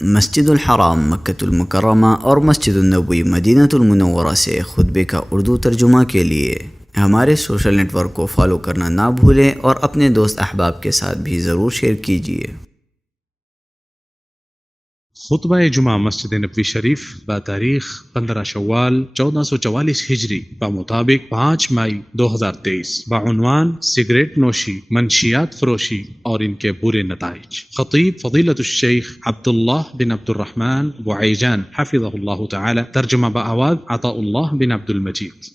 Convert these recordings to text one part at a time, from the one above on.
مسجد الحرام مکۃ المکرمہ اور مسجد النبوی مدینہ المنورہ سے خطبے کا اردو ترجمہ کے لیے ہمارے سوشل نیٹ ورک کو فالو کرنا نہ بھولیں اور اپنے دوست احباب کے ساتھ بھی ضرور شیئر کیجیے۔ خطبہ جمعہ مسجد نبوی شریف بتاریخ 15 شوال 1444 ہجری بمطابق 5 مئی 2023 بعنوان سگریٹ نوشی، منشیات فروشی اور ان کے برے نتائج۔ خطیب فضیلت الشیخ عبداللہ بن عبد الرحمن بوعیجان حفظہ اللہ تعالی، ترجمہ بآواز عطاء اللہ بن عبد المجید۔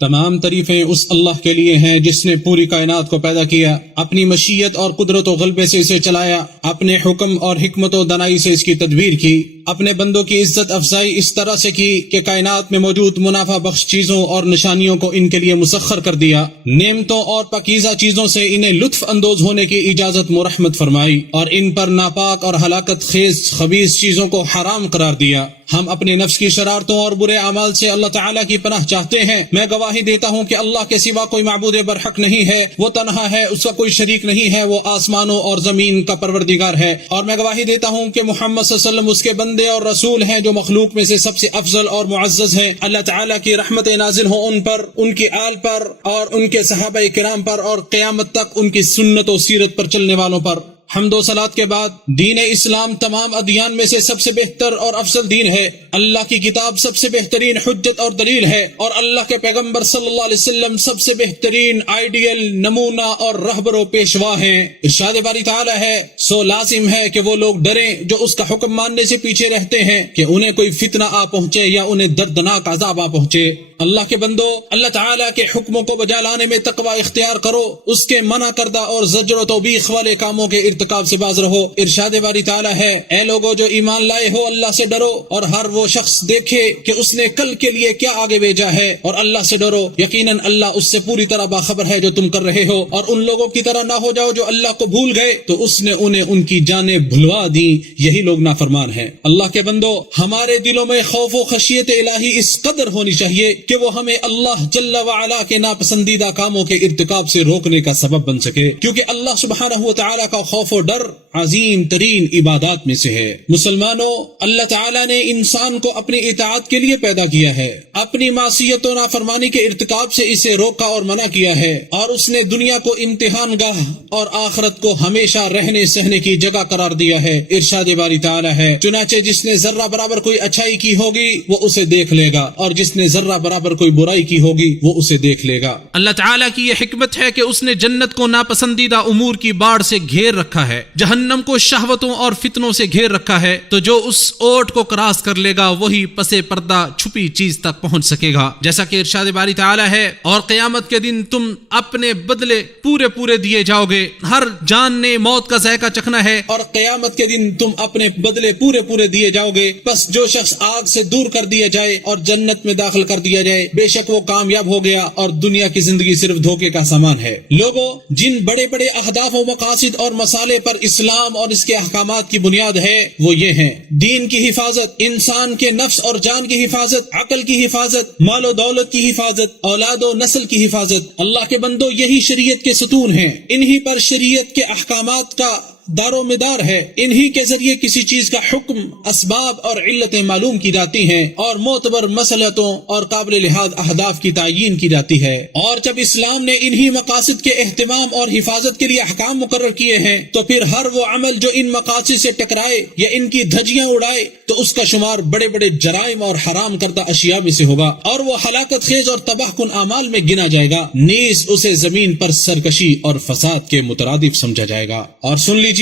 تمام تعریفیں اس اللہ کے لیے ہیں جس نے پوری کائنات کو پیدا کیا، اپنی مشیت اور قدرت و غلبے سے اسے چلایا، اپنے حکم اور حکمت و دنائی سے اس کی تدبیر کی، اپنے بندوں کی عزت افزائی اس طرح سے کی کہ کائنات میں موجود منافع بخش چیزوں اور نشانیوں کو ان کے لیے مسخر کر دیا، نعمتوں اور پاکیزہ چیزوں سے انہیں لطف اندوز ہونے کی اجازت مرحمت فرمائی، اور ان پر ناپاک اور ہلاکت خیز خبیث چیزوں کو حرام قرار دیا۔ ہم اپنے نفس کی شرارتوں اور برے اعمال سے اللہ تعالیٰ کی پناہ چاہتے ہیں۔ میں گواہی دیتا ہوں کہ اللہ کے سوا کوئی معبود برحق نہیں ہے، وہ تنہا ہے، اس کا کوئی شریک نہیں ہے، وہ آسمانوں اور زمین کا پروردگار ہے، اور میں گواہی دیتا ہوں کہ محمد صلی اللہ علیہ وسلم اس کے بندے اور رسول ہیں جو مخلوق میں سے سب سے افضل اور معزز ہیں۔ اللہ تعالیٰ کی رحمت نازل ہو ان پر، ان کی آل پر اور ان کے صحابہ کرام پر، اور قیامت تک ان کی سنت و سیرت پر چلنے والوں پر۔ حمد و صلات کے بعد دین اسلام تمام ادیان میں سے سب سے بہتر اور افضل دین ہے۔ اللہ کی کتاب سب سے بہترین حجت اور دلیل ہے، اور اللہ کے پیغمبر صلی اللہ علیہ وسلم سب سے بہترین آئیڈیل، نمونہ اور رہبر و پیشوا ہیں۔ ارشاد باری تعالی ہے، سو لازم ہے کہ وہ لوگ ڈریں جو اس کا حکم ماننے سے پیچھے رہتے ہیں کہ انہیں کوئی فتنہ آ پہنچے یا انہیں دردناک عذاب آ پہنچے۔ اللہ کے بندو، اللہ تعالیٰ کے حکموں کو بجا لانے میں تقوی اختیار کرو، اس کے منع کردہ اور زجر و توبیخ والے کاموں کے ارتکاب سے باز رہو۔ ارشاد باری تعالیٰ ہے، اے لوگو جو ایمان لائے ہو، اللہ سے ڈرو، اور ہر وہ شخص دیکھے کہ اس نے کل کے لیے کیا آگے بھیجا ہے، اور اللہ سے ڈرو، یقیناً اللہ اس سے پوری طرح باخبر ہے جو تم کر رہے ہو۔ اور ان لوگوں کی طرح نہ ہو جاؤ جو اللہ کو بھول گئے تو اس نے انہیں ان کی جانیں بھلوا دی، یہی لوگ نافرمان ہیں۔ اللہ کے بندو، ہمارے دلوں میں خوف و خشیت الہی اس قدر ہونی چاہیے کہ وہ ہمیں اللہ جل وعلا کے ناپسندیدہ کاموں کے ارتکاب سے روکنے کا سبب بن سکے، کیونکہ اللہ سبحانہ و تعالیٰ کا خوف و ڈر عظیم ترین عبادات میں سے ہے۔ مسلمانوں، اللہ تعالیٰ نے انسان کو اپنی اطاعت کے لیے پیدا کیا ہے، اپنی معصیت و نافرمانی کے ارتکاب سے اسے روکا اور منع کیا ہے، اور اس نے دنیا کو امتحان گاہ اور آخرت کو ہمیشہ رہنے سہنے کی جگہ قرار دیا ہے۔ ارشاد باری تعالیٰ ہے، چنانچہ جس نے ذرہ برابر کوئی اچھائی کی ہوگی وہ اسے دیکھ لے گا، اور جس نے ذرہ برابر کوئی برائی کی ہوگی وہ اسے دیکھ لے گا۔ اللہ تعالیٰ کی یہ حکمت ہے کہ اس نے جنت کو ناپسندیدہ امور کی باڑ سے گھیر رکھا ہے، جہنم کو شہوتوں اور فتنوں سے گھیر رکھا ہے، تو جو اس اوٹ کو کراس کر لے گا وہی پسے پردہ چھپی چیز تک پہنچ سکے گا۔ جیسا کہ ارشاد باری تعالیٰ ہے، اور قیامت کے دن تم اپنے بدلے پورے پورے دیے جاؤ گے، ہر جان نے موت کا ذائقہ چکھنا ہے، اور قیامت کے دن تم اپنے بدلے پورے پورے دیے جاؤ گے۔ بس جو شخص آگ سے دور کر دیا جائے اور جنت میں داخل کر دیا جائے، بے شک وہ کامیاب ہو گیا، اور دنیا کی زندگی صرف دھوکے کا سامان ہے۔ لوگوں، جن بڑے بڑے اہداف و مقاصد اور مسالے پر اسلام اور اس کے احکامات کی بنیاد ہے وہ یہ ہیں: دین کی حفاظت، انسان کے نفس اور جان کی حفاظت، عقل کی حفاظت، مال و دولت کی حفاظت، اولاد و نسل کی حفاظت۔ اللہ کے بندو، یہی شریعت کے ستون ہیں، انہی پر شریعت کے احکامات کا دار و مدار ہے، انہی کے ذریعے کسی چیز کا حکم، اسباب اور علتیں معلوم کی جاتی ہیں، اور معتبر مصلحتوں اور قابل لحاظ اہداف کی تعیین کی جاتی ہے۔ اور جب اسلام نے انہی مقاصد کے اہتمام اور حفاظت کے لیے احکام مقرر کیے ہیں تو پھر ہر وہ عمل جو ان مقاصد سے ٹکرائے یا ان کی دھجیاں اڑائے تو اس کا شمار بڑے بڑے جرائم اور حرام کردہ اشیاء میں سے ہوگا، اور وہ ہلاکت خیز اور تباہ کن اعمال میں گنا جائے گا، نیز اسے زمین پر سرکشی اور فساد کے مترادف سمجھا جائے گا۔ اور سن لیجیے،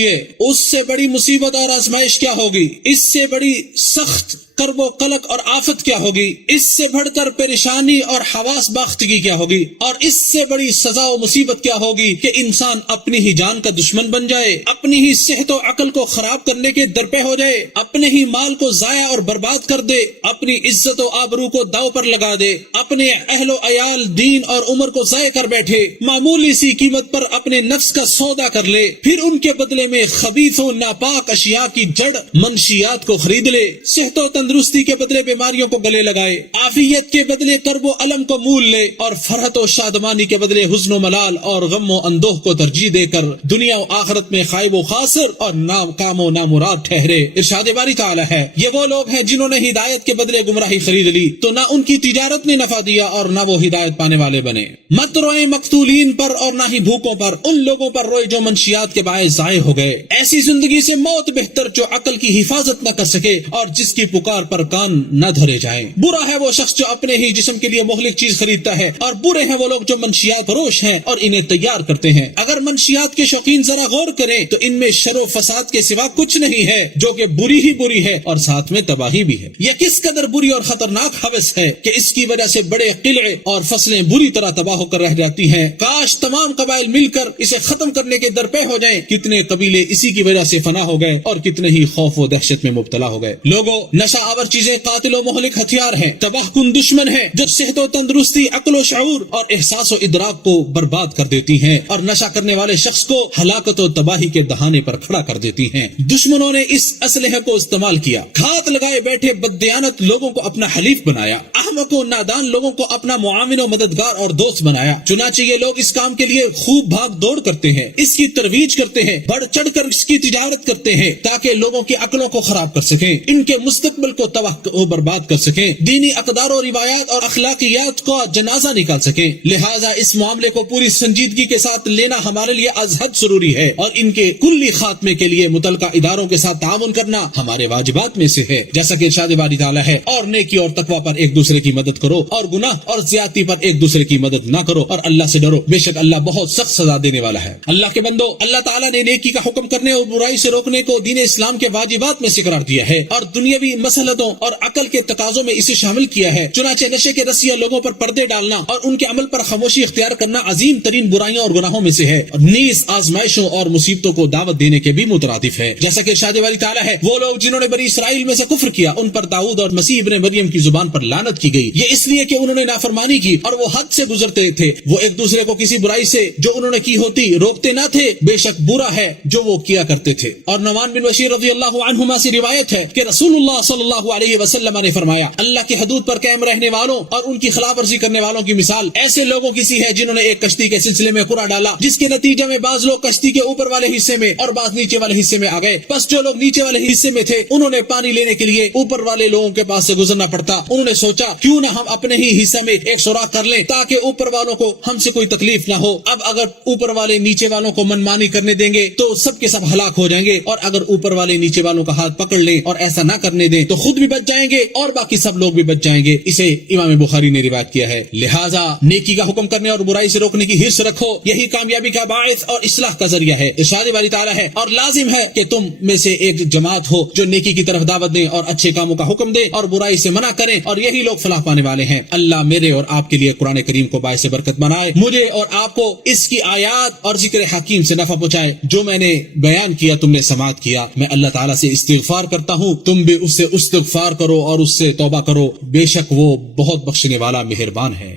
اس سے بڑی مصیبت اور آزمائش کیا ہوگی، اس سے بڑی سخت کرب و قلق اور آفت کیا ہوگی، اس سے بڑھ کر پریشانی اور حواس باختگی کیا ہوگی، اور اس سے بڑی سزا و مصیبت کیا ہوگی کہ انسان اپنی ہی جان کا دشمن بن جائے، اپنی ہی صحت و عقل کو خراب کرنے کے درپے ہو جائے، اپنے ہی مال کو ضائع اور برباد کر دے، اپنی عزت و آبرو کو داؤ پر لگا دے، اپنے اہل و عیال، دین اور عمر کو ضائع کر بیٹھے، معمولی سی قیمت پر اپنے نفس کا سودا کر لے، پھر ان کے بدلے میں خبیث و ناپاک اشیاء کی جڑ منشیات کو خرید لے، صحت و تندرستی تندرستی کے بدلے بیماریوں کو گلے لگائے، عافیت کے بدلے کرب و علم کو مول لے، اور فرحت و شادمانی کے بدلے حزن و ملال اور غم و اندوہ کو ترجیح دے کر دنیا و آخرت میں خائب و خاسر اور ناکام و نامراد ٹھہرے۔ ارشاد باری تعالی ہے، یہ وہ لوگ ہیں جنہوں نے ہدایت کے بدلے گمراہی خرید لی، تو نہ ان کی تجارت نے نفع دیا اور نہ وہ ہدایت پانے والے بنے۔ مت روئیں مقتولین پر اور نہ ہی بھوکوں پر، ان لوگوں پر روئے جو منشیات کے باعث ضائع ہو گئے۔ ایسی زندگی سے موت بہتر جو عقل کی حفاظت نہ کر سکے اور جس کی پکار پر کان نہ دھرے جائیں۔ برا ہے وہ شخص جو اپنے ہی جسم کے لیے مہلک چیز خریدتا ہے، اور برے ہیں وہ لوگ جو منشیات فروش ہیں اور انہیں تیار کرتے ہیں۔ اگر منشیات کے شوقین ذرا غور کریں تو ان میں شر و فساد کے سوا کچھ نہیں ہے، جو کہ بری ہی بری ہے اور ساتھ میں تباہی بھی ہے۔ یہ کس قدر بری اور خطرناک ہوس ہے کہ اس کی وجہ سے بڑے قلعے اور فصلیں بری طرح تباہ ہو کر رہ جاتی ہیں۔ کاش تمام قبائل مل کر اسے ختم کرنے کے درپے ہو جائیں۔ کتنے قبیلے اسی کی وجہ سے فنا ہو گئے اور کتنے ہی خوف و دہشت میں مبتلا ہو گئے۔ لوگوں، نشہ آور چیزیں قاتل و مہلک ہتھیار ہیں، تباہ کن دشمن ہیں جو صحت و تندرستی، عقل و شعور اور احساس و ادراک کو برباد کر دیتی ہیں، اور نشہ کرنے والے شخص کو ہلاکت و تباہی کے دہانے پر کھڑا کر دیتی ہیں۔ دشمنوں نے اس اسلحے کو استعمال کیا، گھات لگائے بیٹھے بددیانت لوگوں کو اپنا حلیف بنایا، احمق و نادان لوگوں کو اپنا معاون و مددگار اور دوست بنایا۔ چنانچہ یہ لوگ اس کام کے لیے خوب بھاگ دوڑ کرتے ہیں، اس کی ترویج کرتے ہیں، بڑھ چڑھ کر اس کی تجارت کرتے ہیں تاکہ لوگوں کی عقلوں کو خراب کر سکیں، ان کے مستقبل کو تباہ و برباد کر سکیں، دینی اقدار و روایات اور اخلاقیات کو جنازہ نکال سکیں۔ لہٰذا اس معاملے کو پوری سنجیدگی کے ساتھ لینا ہمارے لیے از حد ضروری ہے، اور ان کے کلی خاتمے کے لیے متعلقہ اداروں کے ساتھ تعاون کرنا ہمارے واجبات میں سے ہے، جیسا کہ ارشاد باری تعالی ہے، اور نیکی اور تقوی پر ایک دوسرے کی مدد کرو، اور گناہ اور زیادتی پر ایک دوسرے کی مدد نہ کرو، اور اللہ سے ڈرو، بے شک اللہ بہت سخت سزا دینے والا ہے۔ اللہ کے بندو، اللہ تعالیٰ نے نیکی کا حکم کرنے اور برائی سے روکنے کو دین اسلام کے واجبات میں سے قرار دیا ہے، اور دنیاوی مصلحتوں اور عقل کے تقاضوں میں اسے شامل کیا ہے۔ چنانچہ نشے کے رسیہ لوگوں پر پردے ڈالنا اور ان کے عمل پر خاموشی اختیار کرنا عظیم ترین برائیوں اور گناہوں میں سے ہے، اور نیز آزمائشوں اور مصیبتوں کو دعوت دینے کے بھی مترادف ہے، جیسا کہ ارشاد والی تعالیٰ ہے، وہ لوگ جنہوں نے بنی اسرائیل میں سے کفر کیا، ان پر داؤد اور مسیح ابن مریم کی زبان پر لعنت کی گئی، یہ اس لیے کہ انہوں نے نافرمانی کی اور وہ حد سے گزرتے تھے، وہ ایک دوسرے کو کسی برائی سے جو انہوں نے کی ہوتی روکتے نہ تھے، بے شک برا ہے جو وہ کیا کرتے تھے۔ اور نعمان بن بشیر رضی اللہ عنہما سے روایت ہے کہ رسول اللہ صلی اللہ علیہ وسلم نے فرمایا، اللہ کی حدود پر قائم رہنے والوں اور ان کی خلاف ورزی کرنے والوں کی مثال ایسے لوگوں کی سی ہے جنہوں نے ایک کشتی کے سلسلے میں قرع ڈالا، جس کے نتیجے میں بعض لوگ کشتی کے اوپر والے حصے میں اور بعض نیچے والے حصے میں آ گئے، بس جو لوگ نیچے والے حصے میں تھے انہوں نے پانی لینے کے لیے اوپر والے لوگوں کے پاس سے گزرنا پڑتا۔ انہوں نے سوچا کیوں نہ ہم اپنے ہی حصے میں ایک سوراخ کر لیں تاکہ اوپر والوں کو ہم سے کوئی تکلیف نہ ہو۔ اب اگر اوپر والے نیچے والوں کو منمانی کرنے دیں گے تو سب کے سب ہلاک ہو جائیں گے، اور اگر اوپر والے نیچے والوں کا ہاتھ پکڑ لیں اور ایسا نہ کرنے دیں تو خود بھی بچ جائیں گے اور باقی سب لوگ بھی بچ جائیں گے۔ اسے امام بخاری نے روایت کیا ہے۔ لہٰذا نیکی کا حکم کرنے اور برائی سے روکنے کی حرص رکھو، یہی کامیابی کا باعث اور اصلاح کا ذریعہ ہے۔ ارشاد باری تعالیٰ ہے، اور لازم ہے کہ تم میں سے ایک جماعت ہو جو نیکی کی طرف دعوت دیں اور اچھے کاموں کا حکم دیں اور برائی سے منع کریں، اور یہی لوگ فلاح پانے والے ہیں۔ اللہ میرے اور آپ کے لیے قرآن کریم کو باعث برکت بنائے، مجھے اور آپ کو اس کی آیات اور ذکر حکیم سے نفع پہنچائے۔ جو میں نے بیان کیا تم نے سماعت کیا، میں اللہ تعالیٰ سے استغفار کرتا ہوں، تم بھی اس سے استغفار کرو اور اس سے توبہ کرو، بے شک وہ بہت بخشنے والا مہربان ہے۔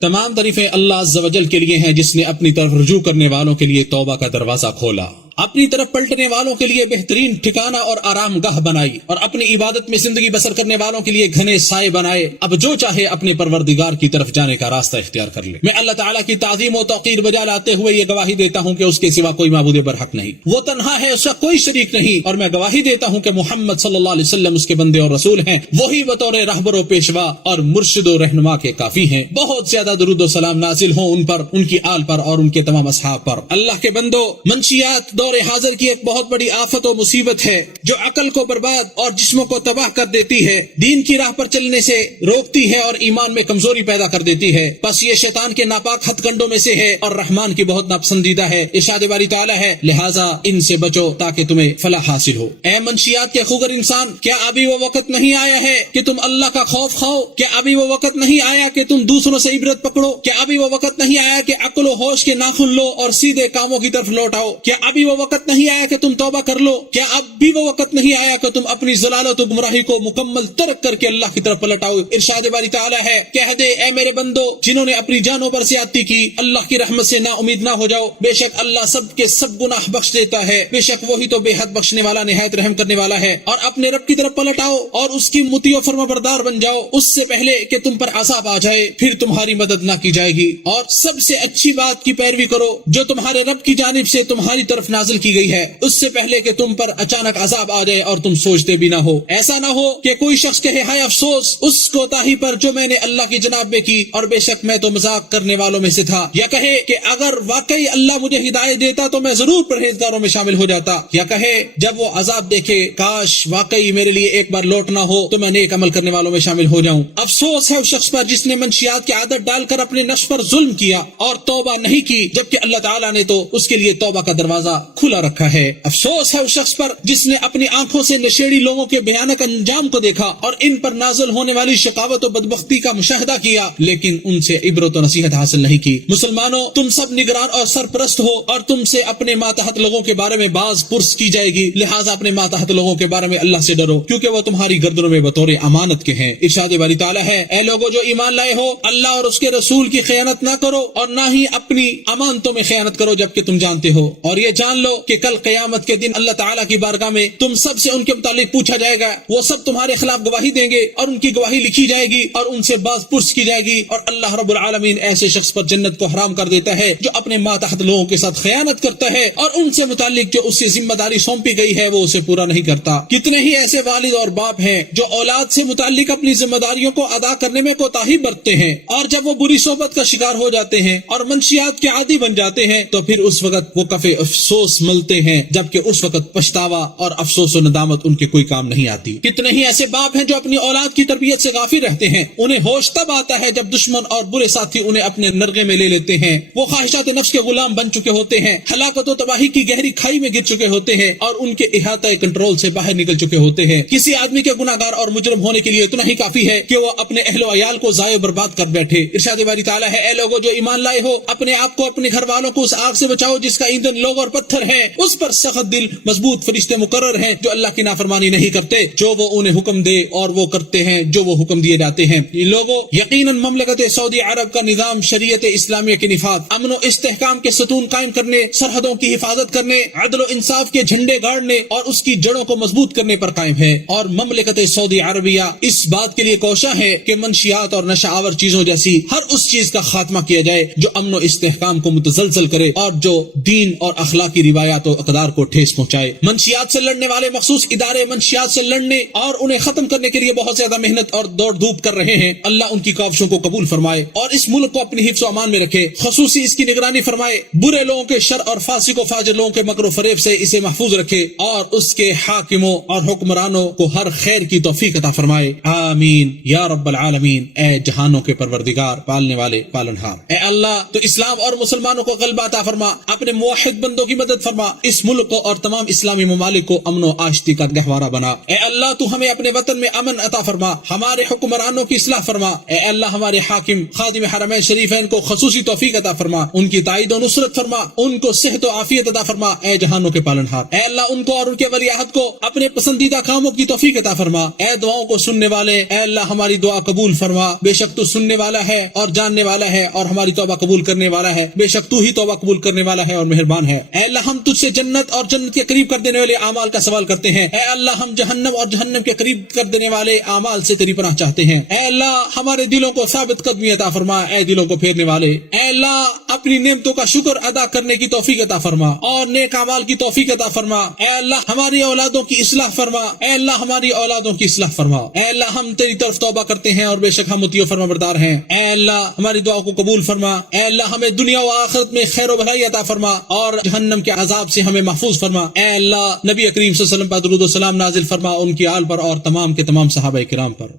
تمام تعریفیں اللہ عز و جل کے لیے ہیں جس نے اپنی طرف رجوع کرنے والوں کے لیے توبہ کا دروازہ کھولا، اپنی طرف پلٹنے والوں کے لیے بہترین ٹھکانہ اور آرام گاہ بنائی، اور اپنی عبادت میں زندگی بسر کرنے والوں کے لیے گھنے سائے بنائے۔ اب جو چاہے اپنے پروردگار کی طرف جانے کا راستہ اختیار کر لے۔ میں اللہ تعالیٰ کی تعظیم و توقیر بجا لاتے ہوئے یہ گواہی دیتا ہوں کہ اس کے سوا کوئی معبود برحق نہیں، وہ تنہا ہے، اس کا کوئی شریک نہیں، اور میں گواہی دیتا ہوں کہ محمد صلی اللہ علیہ وسلم اس کے بندے اور رسول ہیں، وہی بطور رہبر و پیشوا اور مرشد و رہنما کے کافی ہیں۔ بہت زیادہ درود و سلام نازل ہوں ان پر، ان کی آل پر اور ان کے تمام اصحاب پر۔ اللہ کے بندو، منشیات دور حاضر کی ایک بہت بڑی آفت و مصیبت ہے جو عقل کو برباد اور جسموں کو تباہ کر دیتی ہے، دین کی راہ پر چلنے سے روکتی ہے اور ایمان میں کمزوری پیدا کر دیتی ہے۔ بس یہ شیطان کے ناپاک ہتھ کنڈوں میں سے ہے اور رحمان کی بہت ناپسندیدہ ہے۔ ارشاد باری تعالیٰ ہے، لہٰذا ان سے بچو تاکہ تمہیں فلاح حاصل ہو۔ اے منشیات کے خوگر انسان، کیا ابھی وہ وقت نہیں آیا ہے کہ تم اللہ کا خوف کھاؤ؟ کیا ابھی وہ وقت نہیں آیا کہ تم دوسروں سے عبرت پکڑو؟ کیا ابھی وہ وقت نہیں آیا کہ عقل و ہوش کے ناخن لو اور سیدھے کاموں کی طرف لوٹ آؤ؟ کیا ابھی وہ وقت نہیں آیا کہ تم توبہ کر لو؟ کیا اب بھی وہ وقت نہیں آیا کہ تم اپنی ضلالت و گمراہی کو مکمل ترک کر کے اللہ کی طرف پلٹ آؤ؟ ارشاد باری تعالیٰ ہے، کہہ دے اے میرے بندو جنہوں نے اپنی جانوں پر زیادتی کی، اللہ کی رحمت سے نا امید نہ ہو جاؤ، بے شک اللہ سب کے سب گناہ بخش دیتا ہے، بے شک وہی تو بے حد بخشنے والا نہایت رحم کرنے والا ہے، اور اپنے رب کی طرف پلٹ آؤ اور اس کی مطیع و فرما بردار بن جاؤ اس سے پہلے کہ تم پر عذاب آ جائے، پھر تمہاری مدد نہ کی جائے گی، اور سب سے اچھی بات کی پیروی کرو جو تمہارے رب کی جانب سے تمہاری طرف نازل کی گئی ہے، اس سے پہلے کہ تم پر اچانک عذاب آ جائے اور تم سوچتے بھی نہ ہو۔ ایسا نہ ہو کہ کوئی شخص کہے ہائے افسوس اس کوتاہی پر جو میں نے اللہ کی جناب میں کی، اور بے شک میں تو مذاق کرنے والوں میں سے تھا، یا کہے کہ اگر واقعی اللہ مجھے ہدایت دیتا تو میں ضرور پرہیزگاروں میں شامل ہو جاتا، یا کہے جب وہ عذاب دیکھے کاش واقعی میرے لیے ایک بار لوٹنا ہو تو میں نیک عمل کرنے والوں میں شامل ہو جاؤں۔ افسوس ہے اس شخص پر جس نے منشیات کی عادت ڈال کر اپنے نفس پر ظلم کیا اور توبہ نہیں کی، جبکہ اللہ تعالیٰ نے تو اس کے لیے توبہ کا دروازہ کھلا رکھا ہے۔ افسوس ہے اس شخص پر جس نے اپنی آنکھوں سے نشیڑی لوگوں کے بھیانک انجام کو دیکھا اور ان پر نازل ہونے والی شقاوت و بدبختی کا مشاہدہ کیا، لیکن ان سے عبرت و نصیحت حاصل نہیں کی۔ مسلمانوں، تم سب نگران اور سرپرست ہو، اور تم سے اپنے ماتحت لوگوں کے بارے میں باز پرس کی جائے گی، لہٰذا اپنے ماتحت لوگوں کے بارے میں اللہ سے ڈرو، کیونکہ وہ تمہاری گردنوں میں بطور امانت کے ہیں۔ ارشاد باری تعالیٰ ہے، اے لوگوں جو ایمان لائے ہو، اللہ اور اس کے رسول کی خیانت نہ کرو اور نہ ہی اپنی امانتوں میں خیانت کرو جبکہ تم جانتے ہو، اور یہ جان لو کہ کل قیامت کے دن اللہ تعالیٰ کی بارگاہ میں تم سب سے ان کے متعلق پوچھا جائے گا، وہ سب تمہارے خلاف گواہی دیں گے اور ان کی گواہی لکھی جائے گی اور ان سے باز پرس کی جائے گی، اور اللہ رب العالمین ایسے شخص پر جنت کو حرام کر دیتا ہے جو اپنے ماتحت لوگوں کے ساتھ خیانت کرتا ہے اور ان سے متعلق جو اسے ذمہ داری سونپی گئی ہے وہ اسے پورا نہیں کرتا۔ کتنے ہی ایسے والد اور باپ ہیں جو اولاد سے متعلق اپنی ذمہ داریوں کو ادا کرنے میں کوتاہی برتتے ہیں، اور جب وہ بری صحبت کا شکار ہو جاتے ہیں اور منشیات کے عادی بن جاتے ہیں تو پھر اس وقت وہ کفے افسوس ملتے ہیں، جبکہ اس وقت پچھتاوا اور افسوس و ندامت ان کے کوئی کام نہیں آتی۔ کتنے ہی ایسے باپ ہیں جو اپنی اولاد کی تربیت سے غافل رہتے ہیں، انہیں ہوش تب آتا ہے جب دشمن اور برے ساتھی انہیں اپنے نرغے میں لے لیتے ہیں، وہ خواہشات نفس کے غلام بن چکے ہوتے ہیں، ہلاکت و تباہی کی گہری کھائی میں گر چکے ہوتے ہیں اور ان کے احاطہ کنٹرول سے باہر نکل چکے ہوتے ہیں۔ کسی آدمی کے گناہگار اور مجرم ہونے کے لیے اتنا ہی کافی ہے کہ وہ اپنے اہل و عیال کو ضائع و برباد کر بیٹھے۔ ارشاد باری تعالیٰ ہے، اے لوگوں جو ایمان لائے ہو، اپنے آپ کو اپنے گھر والوں کو اس آگ سے بچاؤ جس کا ایندھن لوگ اور پتھر ہے، اس پر سخت دل مضبوط فرشتے مقرر ہیں جو اللہ کی نافرمانی نہیں کرتے، جو وہ انہیں حکم دے اور وہ کرتے ہیں جو وہ حکم دیے جاتے ہیں۔ یہ لوگوں، یقیناً مملکت سعودی عرب کا نظام شریعت اسلامیہ کے نفاذ، امن و استحکام کے ستون قائم کرنے، سرحدوں کی حفاظت کرنے، عدل و انصاف کے جھنڈے گاڑنے اور اس کی جڑوں کو مضبوط کرنے پر قائم ہے، اور مملکت سعودی عربیہ اس بات کے لیے کوشاں ہے کہ منشیات اور نشہ آور چیزوں جیسی ہر اس چیز کا خاتمہ کیا جائے جو امن و استحکام کو متزلزل کرے اور جو دین اور اخلاقی روایات و اقدار کو ٹھیس پہنچائے۔ منشیات سے لڑنے والے مخصوص ادارے منشیات سے لڑنے اور انہیں ختم کرنے کے لیے بہت زیادہ محنت اور دوڑ دھوپ کر رہے ہیں۔ اللہ ان کی کاوشوں کو قبول فرمائے اور اس ملک کو اپنی حفظ و امان میں رکھے، خصوصی اس کی نگرانی فرمائے، برے لوگوں کے شر اور فاسق و فاجر لوگوں کے مکر و فریب سے اسے محفوظ رکھے اور اس کے حاکموں اور حکمرانوں کو ہر خیر کی توفیق عطا فرمائے، آمین یا رب العالمین۔ اے جہانوں کے پروردگار، پالنے والے پالنہار، اے اللہ تو اسلام اور مسلمانوں کو غلبہ عطا فرما، اپنے موحد بندوں کی مدد فرما، اس ملک کو اور تمام اسلامی ممالک کو امن و آشتی کا گہوارہ بنا۔ اے اللہ تو ہمیں اپنے وطن میں امن عطا فرما، ہمارے حکمرانوں کی اصلاح فرما۔ اے اللہ ہمارے حاکم خادم حرمین شریفین کو خصوصی توفیق عطا فرما، ان کی تائید و نصرت فرما، ان کو صحت و عافیت عطا فرما۔ اے جہانوں کے پالنہار، اے اللہ ان کو اور ان کے ولی عہد کو اپنے پسندیدہ کاموں کی توفیق عطا فرما۔ اے دعاؤں کو سننے والے، اے اللہ ہماری دعا قبول فرما، بے شک تو سننے والا ہے اور جاننے والا ہے اور ہماری توبہ قبول کرنے والا ہے، بے شک تو ہی توبہ قبول کرنے والا ہے اور مہربان ہے۔ اے اللہ ہم تجھ سے جنت اور جنت کے قریب کر دینے والے اعمال کا سوال کرتے ہیں، اے اللہ ہم جہنم اور جہنم کے قریب کر دینے والے اعمال سے تیری پناہ چاہتے ہیں۔ اے اللہ ہمارے دلوں کو ثابت قدمی عطا فرما، اے دلوں کو پھیرنے والے، اے اللہ اپنی نعمتوں کا شکر ادا کرنے کی توفیق عطا فرما اور نیک اعمال کی توفیق عطا فرما۔ اے اللہ ہماری اولادوں کی اصلاح فرما، اے اللہ ہماری اولادوں کی اصلاح فرما۔ اے اللہ ہم تیری طرف توبہ کرتے ہیں اور بے شک ہم مطیع و فرما بردار ہیں۔ اے اللہ ہماری دعا کو قبول فرما، اے اللہ ہمیں دنیا و آخرت میں خیر و بھلائی عطا فرما اور جہنم کے عذاب سے ہمیں محفوظ فرما۔ اے اللہ نبی کریم صلی اللہ علیہ وسلم پر درود و سلام نازل فرما، ان کی آل پر اور تمام کے تمام صحابہ کرام پر۔